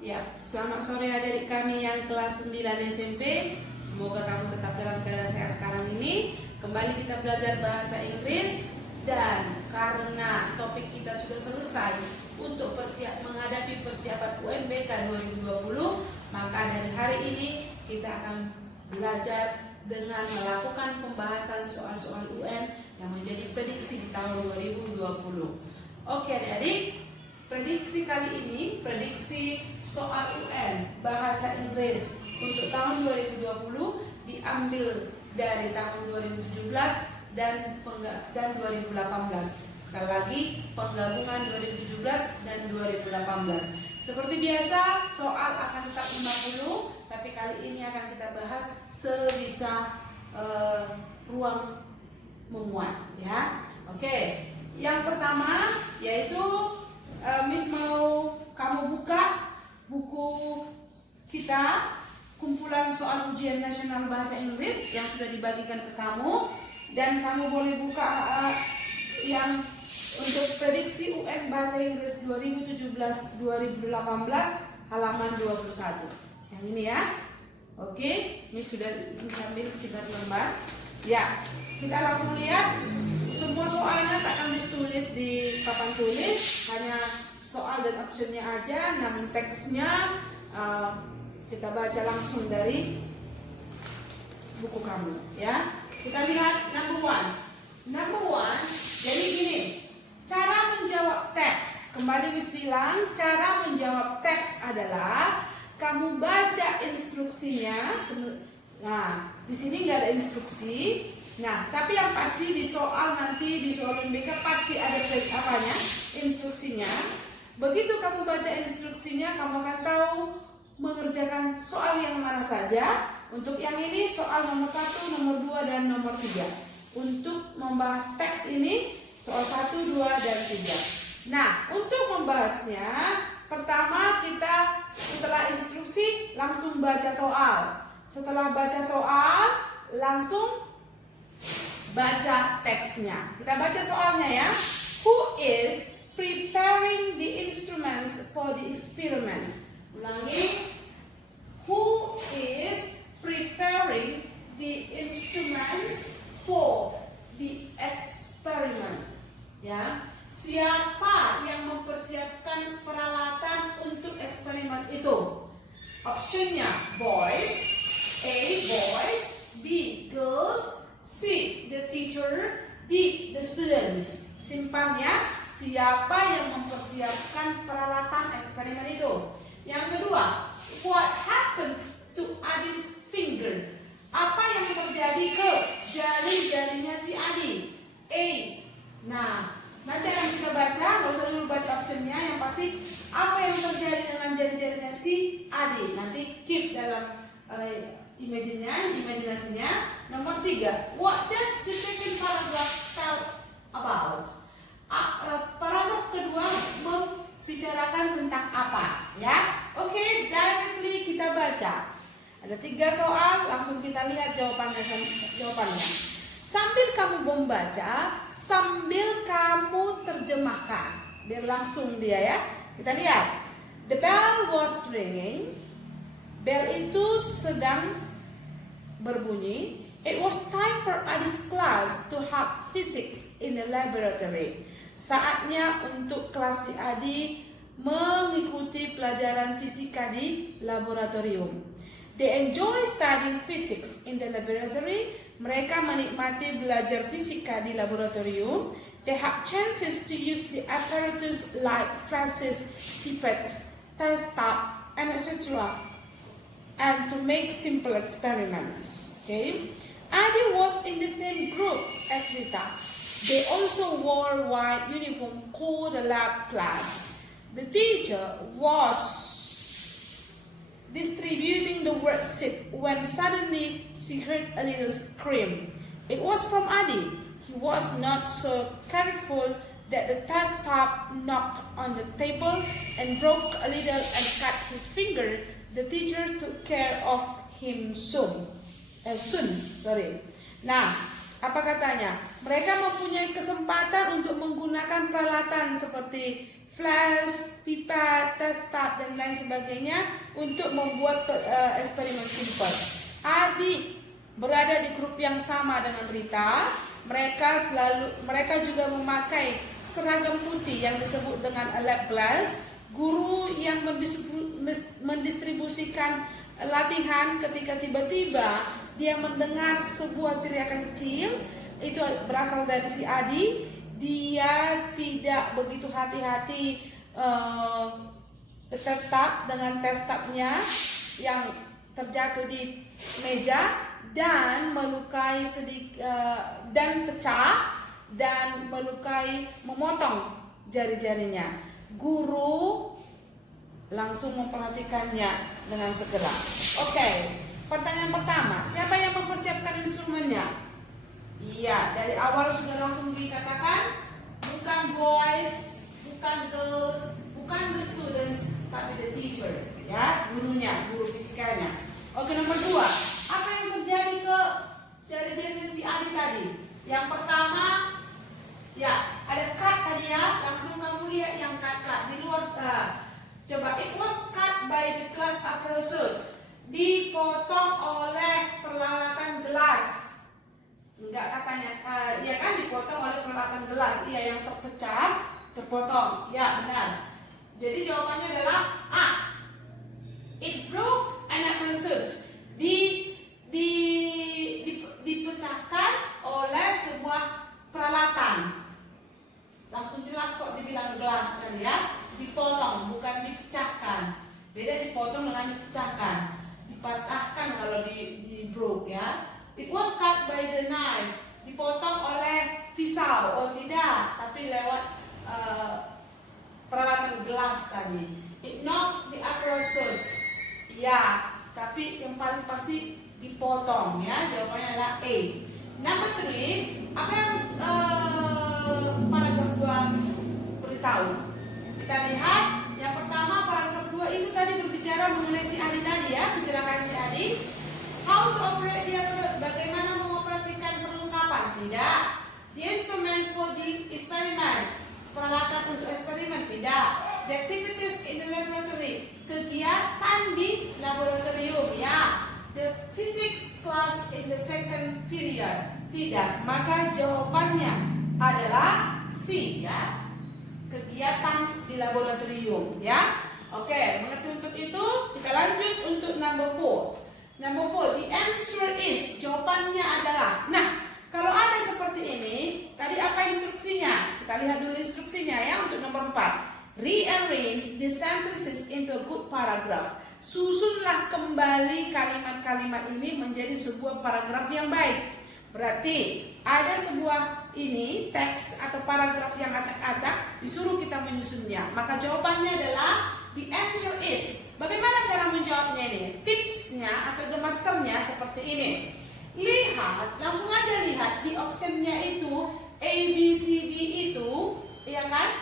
Ya, selamat sore adik kami yang kelas 9 SMP. Semoga kamu tetap dalam keadaan sehat sekarang ini. Kembali kita belajar bahasa Inggris. Dan karena topik kita sudah selesai untuk menghadapi persiapan UNBK 2020, maka dari hari ini kita akan belajar dengan melakukan pembahasan soal-soal UN yang menjadi prediksi di tahun 2020. Oke adik-adik, prediksi kali ini, prediksi soal UN Bahasa Inggris untuk tahun 2020 diambil dari tahun 2017 dan 2018. Sekali lagi, penggabungan 2017 dan 2018. Seperti biasa, soal akan tetap 50, tapi kali ini akan kita bahas sebisa ruang memuat, ya. Oke, yang pertama yaitu Miss mau kamu buka buku kita, kumpulan soal ujian nasional bahasa Inggris yang sudah dibagikan ke kamu, dan kamu boleh buka yang untuk prediksi UN bahasa Inggris 2017-2018 halaman 21. Yang ini ya. Oke, ini sudah diambil 13 lembar. Ya, kita langsung lihat. Semua soalnya tak akan ditulis di papan tulis, hanya soal dan optionnya aja. Namun teksnya kita baca langsung dari buku kamu, ya. Kita lihat number one. Jadi gini, cara menjawab teks. Kembali Miss bilang, cara menjawab teks adalah kamu baca instruksinya. Nah, di sini nggak ada instruksi. Nah, tapi yang pasti di soal nanti di soal UNBK pasti ada apanya, instruksinya. Begitu kamu baca instruksinya, kamu akan tahu mengerjakan soal yang mana saja. Untuk yang ini soal nomor 1, nomor 2, dan nomor 3. Untuk membahas teks ini soal 1, 2, dan 3. Nah, untuk membahasnya, pertama kita setelah instruksi langsung baca soal. Setelah baca soal, langsung baca teksnya. Kita baca soalnya ya. Who is preparing the instruments for the experiment? Ulangi. Who is preparing the instruments for the experiment? Ya, siapa yang mempersiapkan peralatan untuk eksperimen itu? Optionnya boys, A. boys, B. girls, C. the teacher, D. the students. Simpan ya, siapa yang mempersiapkan peralatan eksperimen itu. Yang kedua, what happened to Adi's finger? Apa yang terjadi ke jari-jarinya si Adi? A. Nah, nanti akan kita baca, nggak usah dulu baca optionnya. Yang pasti apa yang terjadi dengan jari-jarinya si Adi. Nanti keep dalam imajinasinya. Nomor 3, what does the second paragraph tell about? Paragraf kedua membicarakan tentang apa? Ya, oke, directly kita baca. Ada 3 soal, langsung kita lihat jawabannya. Sambil kamu membaca, sambil kamu terjemahkan, biar langsung dia ya. Kita lihat. The bell was ringing. Bell itu sedang berbunyi. It was time for Adi's class to have physics in the laboratory. Saatnya untuk kelas si Adi mengikuti pelajaran fisika di laboratorium. They enjoy studying physics in the laboratory. Mereka menikmati belajar fisika di laboratorium. They have chances to use the apparatus like flashes, pipettes, test tube, and etc. And to make simple experiments. Okay. Adi was in the same group as Rita. They also wore white uniform called the lab class. The teacher was distributing the worksheet when suddenly she heard a little scream. It was from Adi. He was not so careful that the test tube knocked on the table and broke a little and cut his finger. The teacher took care of him soon. Nah, apa katanya? Mereka mempunyai kesempatan untuk menggunakan peralatan seperti flash, pipa, test tab dan lain sebagainya untuk membuat eksperimen simple. Adik berada di grup yang sama dengan Rita. Mereka juga memakai seragam putih yang disebut dengan lab glass. Guru yang mendistribusikan latihan ketika tiba-tiba dia mendengar sebuah teriakan kecil, itu berasal dari si Adi. Dia tidak begitu hati-hati test tab dengan test tabnya yang terjatuh di meja dan melukai dan pecah dan memotong jari-jarinya. Guru langsung memperhatikannya dengan segera. Oke, pertanyaan pertama, siapa yang mempersiapkan instrumennya? Iya, dari awal sudah langsung dikatakan bukan boys, bukan girls, bukan the students, tapi the teacher, ya, guru fisikanya. Oke, nomor 2, apa yang terjadi ke jari-jari si Adi tadi? Yang pertama, ya, ada cut tadi ya, langsung kamu lihat yang cut di luar. Coba, it was cut by the glass approach, dipotong oleh peralatan gelas. Enggak katanya, ya kan dipotong oleh peralatan gelas, iya yang terpecah, terpotong, ya benar. Jadi jawabannya adalah A. It broke and approach, dipecahkan oleh sebuah peralatan. Langsung jelas kok dibilang gelas tadi ya, dipotong bukan dipecahkan. Beda dipotong dengan dipecahkan, dipatahkan kalau di broke ya. It was cut by the knife, dipotong oleh pisau. Oh tidak, tapi lewat peralatan gelas tadi. It knocked the upper suit. Ya, tapi yang paling pasti dipotong ya. Jawabannya adalah A. Number 3, apa yang paragraf 2 beritahu? Kita lihat yang pertama, paragraf 2 itu tadi berbicara mengenai si Adi tadi ya, kecelakaan si Adi. How to operate the apparatus, bagaimana mengoperasikan perlengkapan? Tidak. The instrument for the experiment, peralatan untuk eksperimen. Tidak. The activities in the laboratory, kegiatan di laboratorium. Ya. The physics class in the second period. Tidak. Maka jawabannya adalah C ya. Kegiatan di laboratorium ya. Oke, mengerti untuk itu? Kita lanjut untuk number 4. Number 4, the answer is, jawabannya adalah. Nah, kalau ada seperti ini, tadi apa instruksinya? Kita lihat dulu instruksinya ya untuk nomor 4. Rearrange the sentences into a good paragraph. Susunlah kembali kalimat-kalimat ini menjadi sebuah paragraf yang baik. Berarti ada sebuah ini teks atau paragraf yang acak-acak, disuruh kita menyusunnya. Maka jawabannya adalah the answer is. Bagaimana cara menjawabnya ini? Tipsnya atau the masternya seperti ini. Lihat, langsung aja lihat di optionnya itu A, B, C, D itu, ya kan?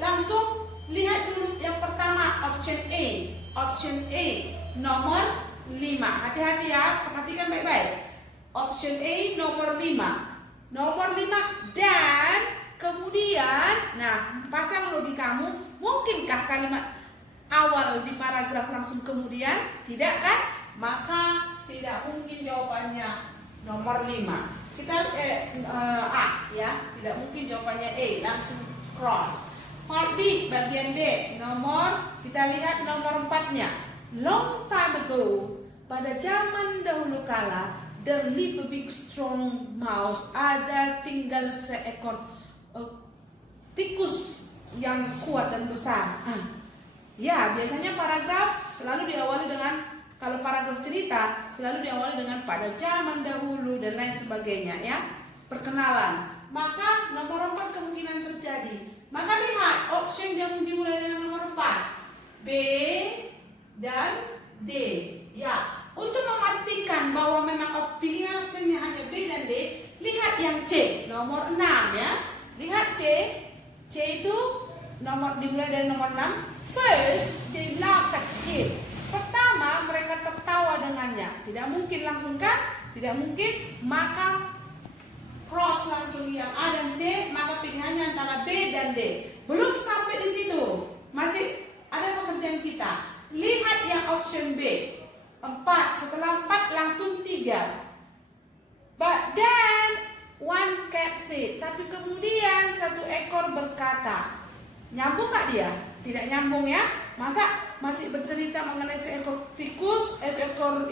Langsung lihat dulu yang pertama option A. Option A nomor 5. Hati-hati ya, perhatikan baik-baik. Option A nomor 5. Nomor 5 dan kemudian, nah pasang logikamu, mungkinkah kalimat awal di paragraf langsung kemudian? Tidak kan? Maka tidak mungkin jawabannya nomor 5. Kita A ya, tidak mungkin jawabannya A, langsung cross. Part B bagian D, kita lihat nomor 4-nya. Long time ago, pada zaman dahulu kala, there lived a big strong mouse. Ada tinggal seekor tikus yang kuat dan besar. Ya, biasanya paragraf selalu diawali dengan, kalau paragraf cerita selalu diawali dengan pada zaman dahulu dan lain sebagainya ya, perkenalan. Maka nomor 4 kemungkinan terjadi. Maka lihat option yang dimulai dengan nomor 4, B dan D. Ya, untuk memastikan bahwa memang pilihan optionnya hanya B dan D, lihat yang C nomor 6 ya. Lihat C itu dimulai dari nomor 6. First, they laughed at him. Pertama, mereka tertawa dengannya. Tidak mungkin langsung kan? Tidak mungkin. Maka cross langsung yang A dan C. Maka pilihannya antara B dan D. Belum sampai di situ, masih ada pekerjaan kita. Lihat yang option B, 4, setelah 4 langsung 3. But then one cat said, tapi kemudian satu ekor berkata. Nyambung gak dia? Tidak nyambung ya. Masa masih bercerita mengenai seekor tikus, seekor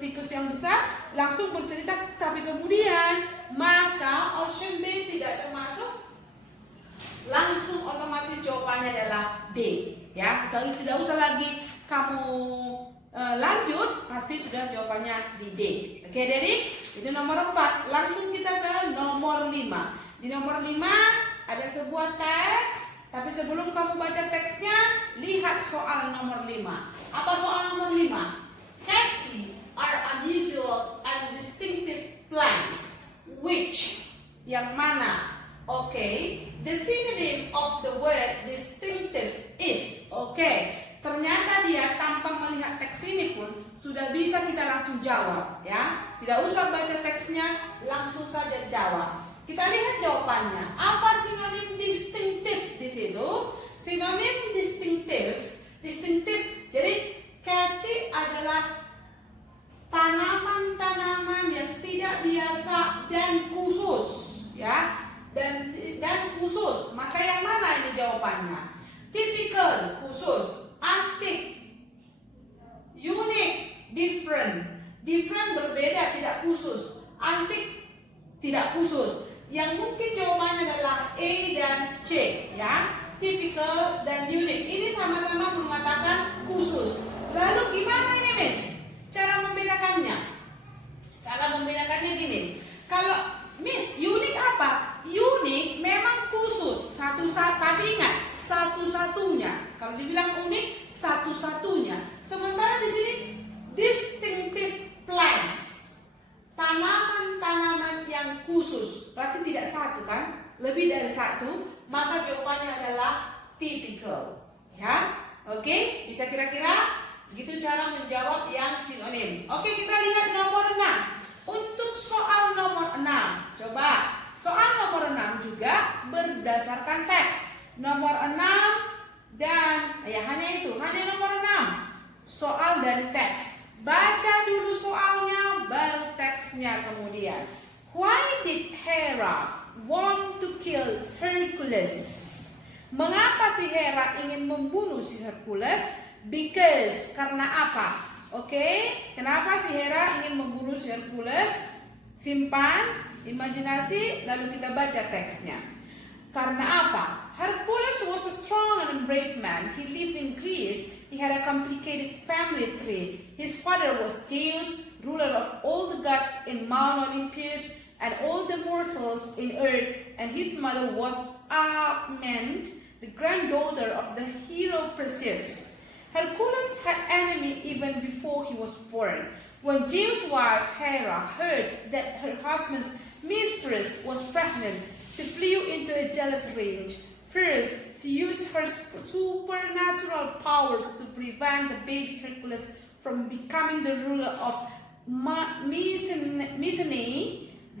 tikus yang besar, langsung bercerita, tapi kemudian maka option B tidak termasuk. Langsung otomatis jawabannya adalah D, ya. Kalau tidak usah lagi kamu lanjut, pasti sudah jawabannya di D. Oke, jadi itu nomor 4. Langsung kita ke nomor 5. Di nomor 5 ada sebuah teks, tapi sebelum kamu baca teksnya, lihat soal nomor 5. Apa soal nomor 5? Cacti are unusual and distinctive plants, which, yang mana? Okay, the synonym of the word distinctive is, ternyata dia tanpa melihat teks ini pun sudah bisa kita langsung jawab, ya. Tidak usah baca teksnya, langsung saja jawab. Kita lihat jawabannya. Apa sinonim distinctive di situ? Sinonim distinctive. Jadi cacti adalah tanaman-tanaman yang tidak biasa dan khusus, ya. Dan khusus, maka yang mana ini jawabannya? Typical, khusus. Antik, unik, different. Different berbeda, tidak khusus. Antik, tidak khusus. Yang mungkin jawabannya adalah A dan C, ya. Typical dan unik. Ini sama-sama mengatakan khusus. Lalu gimana ini, Miss? Cara membedakannya? Cara membedakannya gini. Kalau Miss, unik apa? Unik memang khusus, tapi ingat, satu-satunya. Kalau dibilang unik, satu-satunya. Sementara di sini distinctive plants, tanaman-tanaman yang khusus. Berarti tidak satu kan? Lebih dari satu, maka jawabannya adalah typical. Ya, oke? Bisa kira-kira begitu cara menjawab yang sinonim. Oke, kita lihat nomor 6. Untuk soal nomor 6, coba soal nomor 6 juga berdasarkan teks. Nomor 6 dan hanya nomor 6. Soal dari teks. Baca dulu soalnya, baru teksnya kemudian. Why did Hera want to kill Hercules? Mengapa si Hera ingin membunuh si Hercules? Because, karena apa? Kenapa si Hera ingin membunuh si Hercules? Simpan imajinasi, lalu kita baca teksnya. Karena apa? Hercules was a strong and brave man. He lived in Greece. He had a complicated family tree. His father was Zeus, ruler of all the gods in Mount Olympus and all the mortals in earth. And his mother was Amand, the granddaughter of the hero Perseus. Hercules had enemy even before he was born. When Zeus' wife Hera heard that her husband's mistress was pregnant, she flew into a jealous rage. First, she used her supernatural powers to prevent the baby Hercules from becoming the ruler of Mycenae,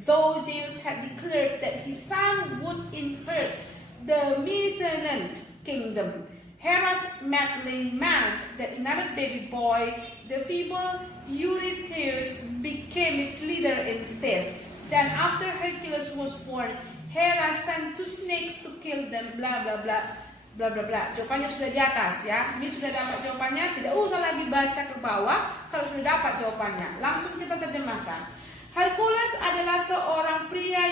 though Zeus had declared that his son would inherit the Mycenaean kingdom. Hera's meddling meant that another baby boy, the feeble Eurystheus, became its leader instead. Then after Hercules was born, Hera sent 2 snakes to kill them, bla bla bla bla bla bla. Jawabannya sudah di atas ya. Ini sudah dapat jawabannya, tidak usah lagi baca ke bawah kalau sudah dapat jawabannya. Langsung kita terjemahkan. Hercules adalah seorang pria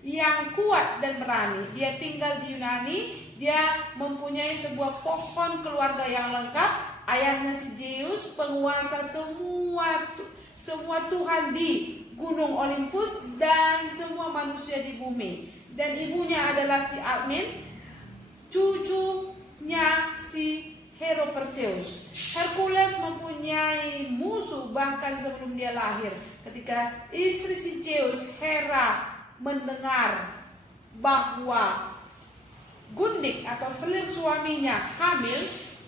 yang kuat dan berani. Dia tinggal di Yunani. Dia mempunyai sebuah pohon keluarga yang lengkap. Ayahnya si Zeus, penguasa semua Tuhan di Gunung Olympus dan semua manusia di bumi. Dan ibunya adalah si Alcmene, cucunya si hero Perseus. Hercules mempunyai musuh bahkan sebelum dia lahir. Ketika istri si Zeus, Hera, mendengar bahwa gundik atau selir suaminya hamil,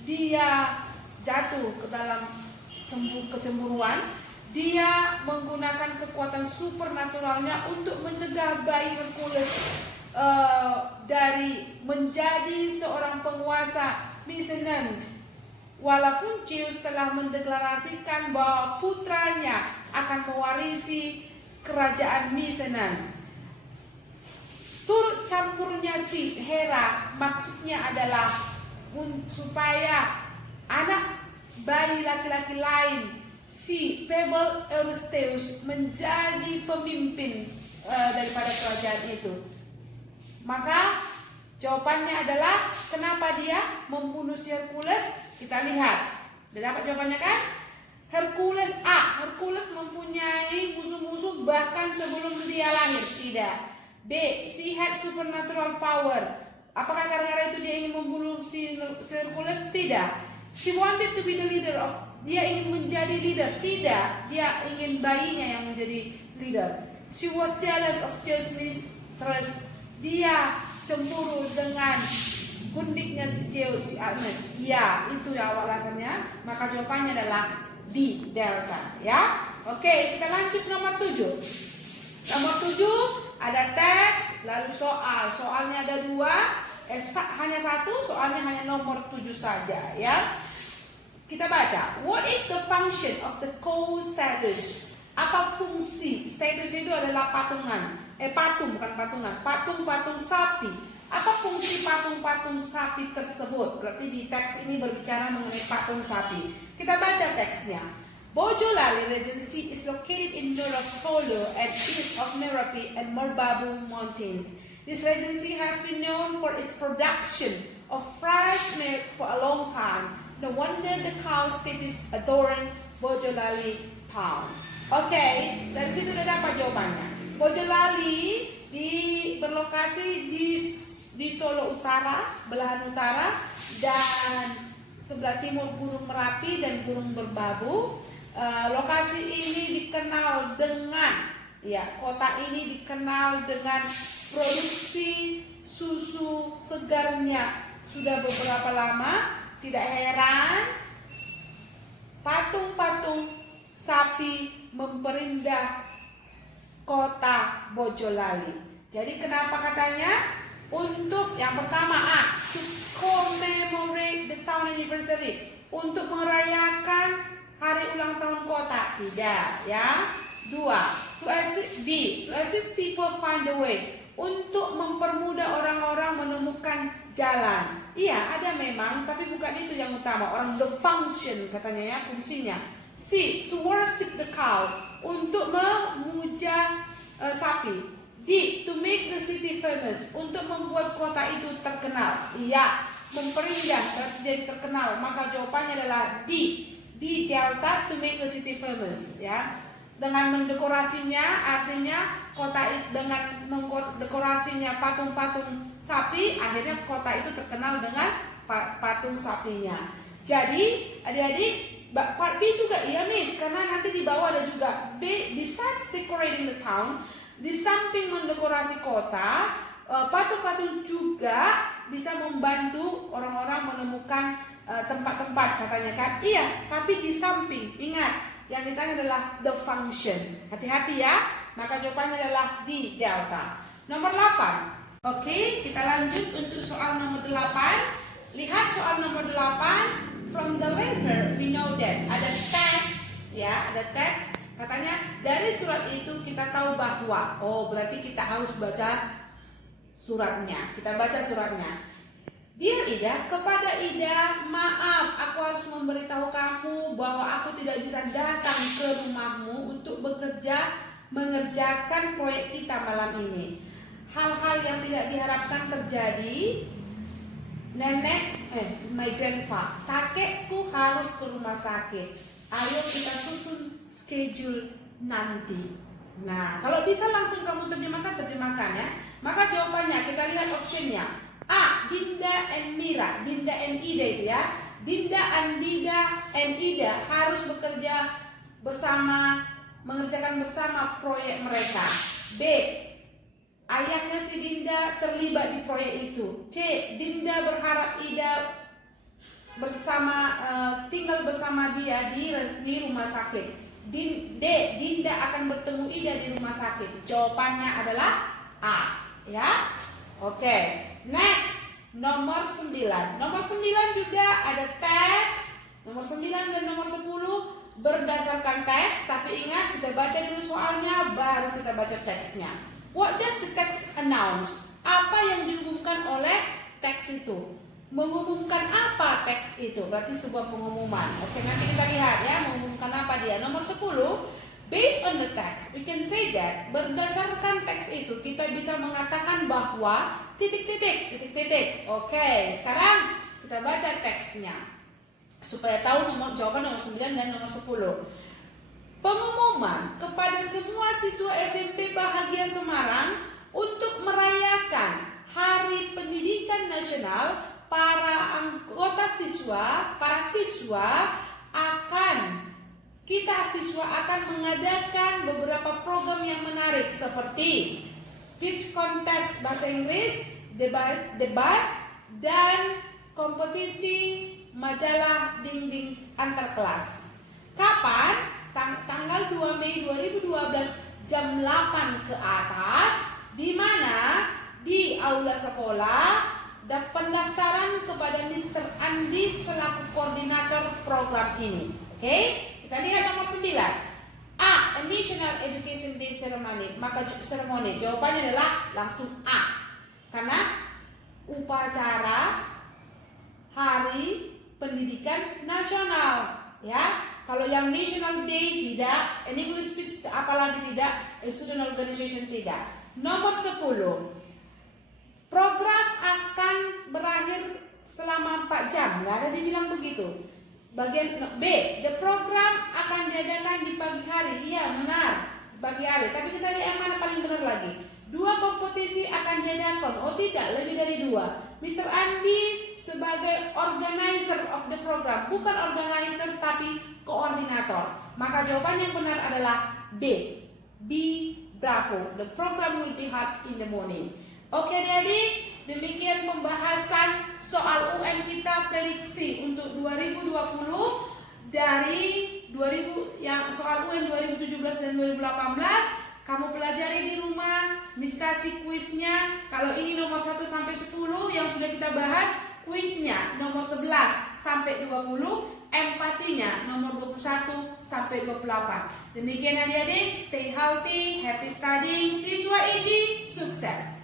dia jatuh ke dalam kecemburuan. Dia menggunakan kekuatan supernaturalnya untuk mencegah bayi Hercules dari menjadi seorang penguasa Mycenae. Walaupun Zeus telah mendeklarasikan bahwa putranya akan mewarisi kerajaan Mycenae. Turut campurnya si Hera maksudnya adalah supaya anak bayi laki-laki lain si Phoebus Eurystheus menjadi pemimpin daripada kerajaan itu. Maka jawabannya adalah kenapa dia membunuh si Hercules? Kita lihat. Sudah dapat jawabannya kan? Hercules mempunyai musuh-musuh bahkan sebelum dia lahir. Tidak. B. She had supernatural power. Apakah gara-gara itu dia ingin membunuh si Hercules? Tidak. She wanted to be the leader of. Dia ingin menjadi leader. Tidak. Dia ingin bayinya yang menjadi leader. She was jealous of Zeus' mistress. Dia cemburu dengan gundiknya si Zeus, si Hermes. Ya, itu ya alasannya. Maka jawabannya adalah D, delta. Ya. Oke, kita lanjut nomor 7. Nomor 7 ada teks, lalu soal. Soalnya ada 2, hanya 1, soalnya hanya nomor 7 saja. Ya. Kita baca. What is the function of the cow status? Apa fungsi? Status itu adalah patungan. Patung bukan patungan. Patung-patung sapi. Apa fungsi patung-patung sapi tersebut? Berarti di teks ini berbicara mengenai patung sapi. Kita baca teksnya. Bojolali Regency is located in north of Solo and east of Merapi and Merbabu mountains. This regency has been known for its production of rice milk for a long time. No wonder the cow status adorn Bojolali town. Oke, dari situ udah dapat jawabannya. Bojolali berlokasi di Solo Utara, belahan utara, dan sebelah timur Gunung Merapi dan Gunung Merbabu. Lokasi ini dikenal dengan, kota ini dikenal dengan produksi susu segarnya sudah beberapa lama. Tidak heran patung-patung sapi memperindah kota Bojolali. Jadi kenapa katanya? Untuk yang pertama to commemorate the town anniversary, untuk merayakan hari ulang tahun kota. Tidak, ya. 2, to assist people find the way, untuk mempermudah orang-orang menemukan jalan. Iya, ada memang, tapi bukan itu yang utama. Orang the function katanya, ya, fungsinya. C, to worship the cow, untuk memuja sapi. D, to make the city famous, untuk membuat kota itu terkenal. Iya, memperindah jadi terkenal. Maka jawabannya adalah D. D delta, to make the city famous, ya. Dengan mendekorasinya, artinya kota dengan mendekorasinya patung-patung sapi, akhirnya kota itu terkenal dengan patung sapinya. Jadi adik-adik, part B juga iya Miss, karena nanti di bawah ada juga B. Besides decorating the town, di samping mendekorasi kota, patung-patung juga bisa membantu orang-orang menemukan tempat-tempat katanya kan. Iya, tapi di samping, ingat yang ditanya adalah the function. Hati-hati ya. Maka jawabannya adalah D, delta. Nomor 8. Oke, kita lanjut untuk soal nomor 8. Lihat soal nomor 8. From the letter we know that. Ada teks, ya, ada teks. Katanya dari surat itu kita tahu bahwa, berarti kita harus baca suratnya. Kita baca suratnya. Dear Ida, kepada Ida, maaf, aku harus memberitahu kamu bahwa aku tidak bisa datang ke rumahmu untuk mengerjakan proyek kita malam ini. Hal-hal yang tidak diharapkan terjadi. My grandpa, kakekku harus ke rumah sakit. Ayo kita susun schedule nanti. Nah, kalau bisa langsung kamu terjemahkan ya. Maka jawabannya kita lihat optionnya. A. Dinda and Mira, Dinda and Ida itu ya. Dinda, Andida, and Ida harus bekerja bersama, mengerjakan bersama proyek mereka. B. Ayahnya si Dinda terlibat di proyek itu. C. Dinda berharap Ida tinggal bersama dia di rumah sakit. D. Dinda akan bertemu Ida di rumah sakit. Jawabannya adalah A, ya. Oke, next, nomor 9. Nomor 9 juga ada teks. Nomor 9 dan nomor 10 berdasarkan teks, tapi ingat kita baca dulu soalnya, baru kita baca teksnya. What does the text announce? Apa yang diumumkan oleh teks itu? Mengumumkan apa teks itu? Berarti sebuah pengumuman. Oke, nanti kita lihat ya, mengumumkan apa dia. Nomor 10, based on the text, we can say that, berdasarkan teks itu kita bisa mengatakan bahwa titik-titik. Oke, sekarang kita baca teksnya supaya tahu jawaban nomor 9 dan nomor 10. Pengumuman kepada semua siswa SMP Bahagia Semarang untuk merayakan Hari Pendidikan Nasional. Para siswa akan mengadakan beberapa program yang menarik seperti speech contest bahasa Inggris, debat dan kompetisi majalah dinding antar kelas. Kapan? Tanggal 2 Mei 2012 jam 8 ke atas. Di mana? Di aula sekolah. Dan pendaftaran kepada Mr. Andi selaku koordinator program ini. Oke? Kita lihat nomor 9. A National Education Day Ceremony. Maka seremoni jawabannya adalah langsung A. Karena upacara Hari Pendidikan Nasional, ya. Kalau yang National Day tidak, English speech apalagi tidak, Student Organization tidak. Nomor 10. Program akan berakhir selama 4 jam. Nggak ada dibilang begitu. Bagian B, the program akan diadakan di pagi hari. Iya, benar, pagi hari. Tapi kita lihat yang mana paling benar lagi. 2 kompetisi akan diadakan. Oh tidak, lebih dari 2. Mr. Andi sebagai organizer of the program. Bukan organizer tapi koordinator. Maka jawaban yang benar adalah B. B, bravo. The program will be held in the morning. Oke adik-adik, demikian pembahasan soal UN kita prediksi untuk 2020 dari soal UN 2017 dan 2018. Kamu pelajari di rumah, Miss kasih kuisnya. Kalau ini nomor 1 sampai 10 yang sudah kita bahas, kuisnya nomor 11 sampai 20, empatinya nomor 21 sampai 28. Demikian adik-adik, stay healthy, happy studying, siswa IJI, sukses.